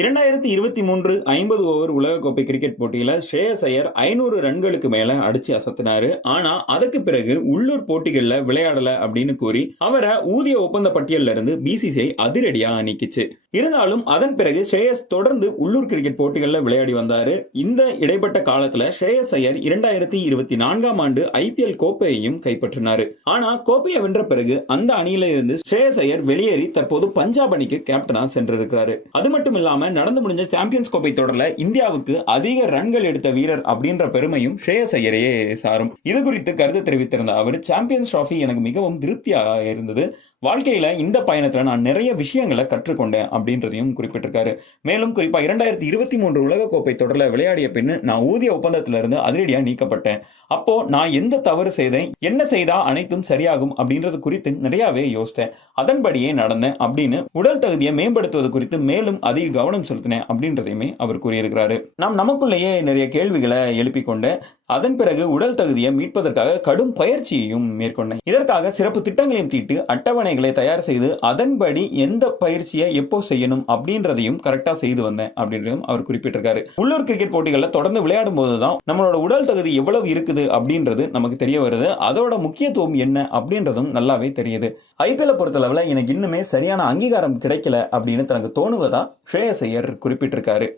2023 50 over உலகக்கோப்பை cricket போட்டியில ஸ்ரேயஸ் ஐயர் 500 ரன்களுக்கு மேல அடிச்சு அசத்தினாரு. ஆனா அதுக்கு பிறகு உள்ளூர் போட்டிகள்ல விளையாடல அப்படின்னு கூறி அவரை ஊதிய ஒப்பந்த பட்டியல்ல இருந்து பிசிசிஐ அதிரடியா நீக்கிச்சு. இருந்தாலும் அதன் பிறகு ஸ்ரேயஸ் தொடர்ந்து உள்ளூர் கிரிக்கெட் போட்டிகள்ல விளையாடி வந்தாரு. இந்த இடைப்பட்ட காலத்துல ஸ்ரேயஸ் ஐயர் 2024ஆம் ஆண்டு ஐபிஎல் கோப்பையையும் கைப்பற்றினாரு. ஆனா கோப்பையை வென்ற பிறகு அந்த அணியில இருந்து ஸ்ரேயஸ் ஐயர் வெளியேறி தற்போது பஞ்சாப் அணிக்கு கேப்டனா சென்றிருக்கிறாரு. அது மட்டும் இல்லாம நடந்து முடிஞ்ச சாம்பியன்ஸ் கோப்பை தொடர்ல இந்தியாவுக்கு அதிக ரன்கள் எடுத்த வீரர் அப்படின்ற பெருமையும் ஸ்ரேயஸ் ஐயரையே சாரும். இது குறித்து கருத்து தெரிவித்திருந்த அவர், சாம்பியன்ஸ் டிராபி எனக்கு மிகவும் திருப்தியாக இருந்தது. வாழ்க்கையில இந்த பயணத்துல நான் நிறைய விஷயங்களை கற்றுக்கொண்டேன் அப்படின்றதையும் குறிப்பிட்டிருக்காரு. மேலும் குறிப்பா 2023 உலகக்கோப்பை தொடர்ல விளையாடிய பின் நான் ஊதிய ஒப்பந்தத்தில இருந்து அதிரடியா நீக்கப்பட்டேன். அப்போ நான் எந்த தவறு செய்தேன், என்ன செய்தா அனைத்தும் சரியாகும் அப்படின்றது குறித்து நிறையவே யோசித்தேன். அதன்படியே நடந்தேன் அப்படின்னு உடல் தகுதியை மேம்படுத்துவது குறித்து மேலும் அதிக கவனம் செலுத்தினேன் அப்படின்றதையுமே அவர் கூறியிருக்கிறாரு. நாம் நமக்குள்ளேயே நிறைய கேள்விகளை எழுப்பிக் கொண்டேன். அதன் பிறகு உடல் தகுதியை மீட்பதற்காக கடும் பயிற்சியையும் மேற்கொண்டேன். இதற்காக சிறப்பு திட்டங்களையும் தீட்டு அட்டவணைகளை தயார் செய்து அதன்படி எந்த பயிற்சியை எப்போ செய்யணும் அப்படின்றதையும் கரெக்டா செய்து வந்தேன் அப்படின்றதும் அவர் குறிப்பிட்டிருக்காரு. உள்ளூர் கிரிக்கெட் போட்டிகளில் தொடர்ந்து விளையாடும் போதுதான் நம்மளோட உடல் தகுதி எவ்வளவு இருக்குது அப்படின்றது நமக்கு தெரிய வருது. அதோட முக்கியத்துவம் என்ன அப்படின்றதும் நல்லாவே தெரியுது. ஐபிஎல் பொறுத்தளவுல எனக்கு இன்னுமே சரியான அங்கீகாரம் கிடைக்கல அப்படின்னு தனக்கு தோணுவதா ஸ்ரேயஸ் ஐயர் குறிப்பிட்டிருக்காரு.